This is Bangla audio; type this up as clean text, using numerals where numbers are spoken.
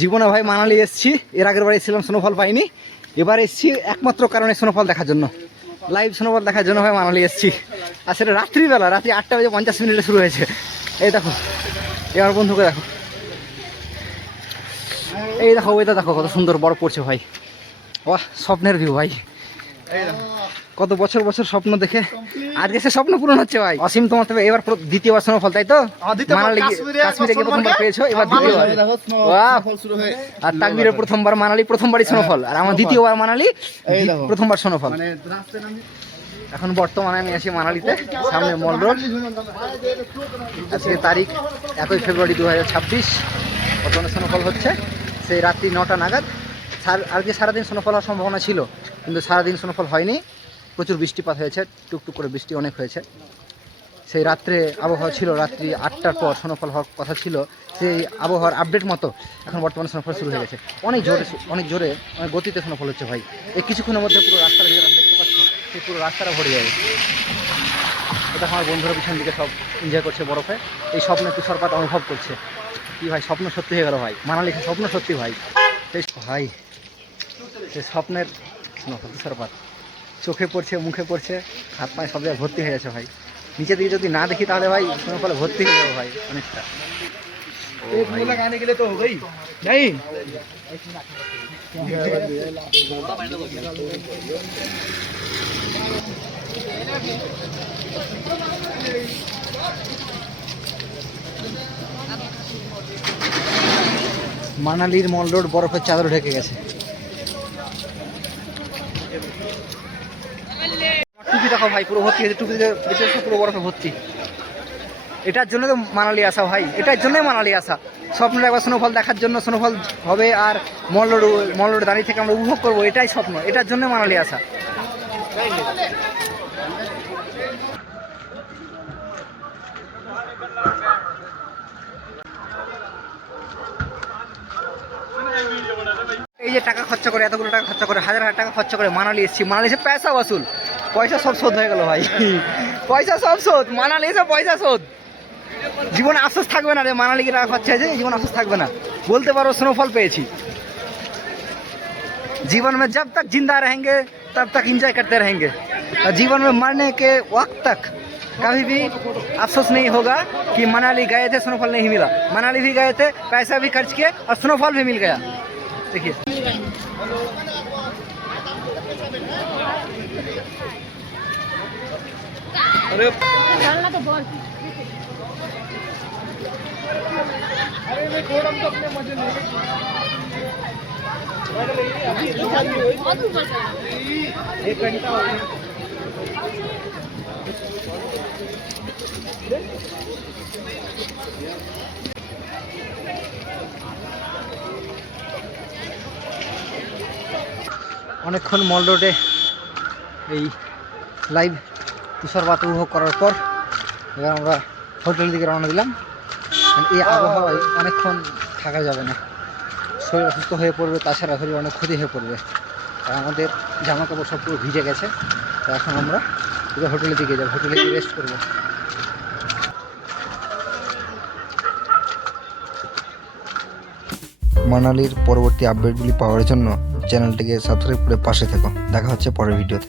জীবনে ভাই মানালি এসেছি, এর আগের বার এসেছিলাম স্নোফল পাইনি, এবার এসেছি একমাত্র কারণে স্নোফল দেখার জন্য, লাইভ স্নোফল দেখার জন্য ভাই মানালি এসেছি। আর সেটা রাত্রিবেলা, রাত্রি 8:50 শুরু হয়েছে। এই দেখো, এবার বন্ধুকে দেখো, এই দেখো ওইটা দেখো কত সুন্দর বরফ পড়ছে ভাই। বাহ, স্বপ্নের ভিউ ভাই। কত বছর বছর স্বপ্ন দেখে আজকে সে স্বপ্ন পূরণ হচ্ছে ভাই। অসীম, তোমার তবে এবার দ্বিতীয়বার স্নোফল, তাই তো? মানালি কাশ্মীরে গিয়ে প্রথমবার পেয়েছো, এবার দ্বিতীয়বার। আর তাকবীরের প্রথমবার মানালি, প্রথমবারই স্নোফল। আর আমার দ্বিতীয়বার মানালি, প্রথমবার স্নোফল। এখন বর্তমানে আমি আছি মানালিতে, সামনে মল রোড। আজকে তারিখ 1 ফেব্রুয়ারি 2026। বর্তমানে স্নোফল হচ্ছে সেই রাত্রি 9টা নাগাদ। আজকে সারাদিন স্নোফল হওয়ার সম্ভাবনা ছিল, কিন্তু সারাদিন স্নোফল হয়নি, প্রচুর বৃষ্টিপাত হয়েছে, টুকটুক করে বৃষ্টি অনেক হয়েছে। সেই রাত্রে আবহাওয়া ছিল রাত্রি 8টার পর স্নোফল হওয়ার কথা ছিল, সেই আবহাওয়ার আপডেট মতো এখন বর্তমানে স্নোফল শুরু হয়ে গেছে। অনেক জোরে অনেক গতিতে স্নোফল হচ্ছে ভাই। এই কিছুক্ষণের মধ্যে পুরো রাস্তাটা যেটা দেখতে পাচ্ছ, সেই পুরো রাস্তাটা ভরে যাবে। এটা আমার বন্ধুরা পিছন দিকে সব এনজয় করছে বরফে, এই স্বপ্নে তুষারপাত অনুভব করছে। কি ভাই, স্বপ্ন সত্যি হয়ে গেল ভাই, মানালি স্বপ্ন সত্যি ভাই। সেই ভাই, সেই স্বপ্নের তুষারপাত চোখে পড়ছে, মুখে পড়ছে, হাত পায়ে সব জায়গায় ভর্তি হয়ে গেছে ভাই। নিচে দিকে যদি না দেখি তাহলে ভাই ফলে ভর্তি হয়ে যাবো ভাই অনেকটা। মানালির মল রোড বরফের চাদর ঢেকে গেছে। টুপি দেখো ভাই, পুরো ভর্তি হয়েছে, টুপি পুরো বরফে ভর্তি। এটার জন্য তো মানালি আসা ভাই, এটার জন্যই মানালি আসা, স্বপ্নের একবার স্নোফল দেখার জন্য। স্নোফল হবে আর মল রোডে দাঁড়িয়ে থেকে আমরা উপভোগ করবো, এটাই স্বপ্ন, এটার জন্য মানালি আসা। এই যে টাকা খরচা করে, এতগুলো টাকা খরচা করে, হাজার হাজার টাকা খরচা করে মানালি এসেছি, মানালি এসে পয়সা বসুল, পয়সা সব শোধ হয়ে গেল ভাই। পয়সা সব শোধ, মানালি এসে পয়সা শোধ। জীবনে আফসোস থাকবে না রে, মানালি কি টাকা খরচা হয়েছে, জীবনে আফসোস থাকবে না, বলতে পারো স্নোফল পেয়েছি। जीवन में जब तक जिंदा रहेंगे तब तक एंजॉय करते रहेंगे, और जीवन में मरने के वक्त तक कभी भी अफसोस नहीं होगा कि मनाली गए थे स्नोफॉल नहीं मिला। मनाली भी गए थे, पैसा भी खर्च किए और स्नोफॉल भी मिल गया। देखिए অনেকক্ষণ মল রোডে এই লাইভ তুষারপাত উপভোগ করার পর এবার আমরা হোটেলের দিকে রওনা দিলাম। এই আবহাওয়ায় অনেকক্ষণ থাকা যাবে না, শরীর অসুস্থ হয়ে পড়বে, তাছাড়া শরীর অনেক ক্ষতি হয়ে পড়বে। আর আমাদের জামা কাপড় সব পুরো ভিজে গেছে, তো এখন আমরা হোটেলের দিকে যাবো, হোটেলে গিয়ে রেস্ট করবো। মানালির পরবর্তী আপডেটগুলি পাওয়ার জন্য চ্যানেলটিকে সাবস্ক্রাইব করে পাশে থেকো। দেখা হচ্ছে পরের ভিডিওতে।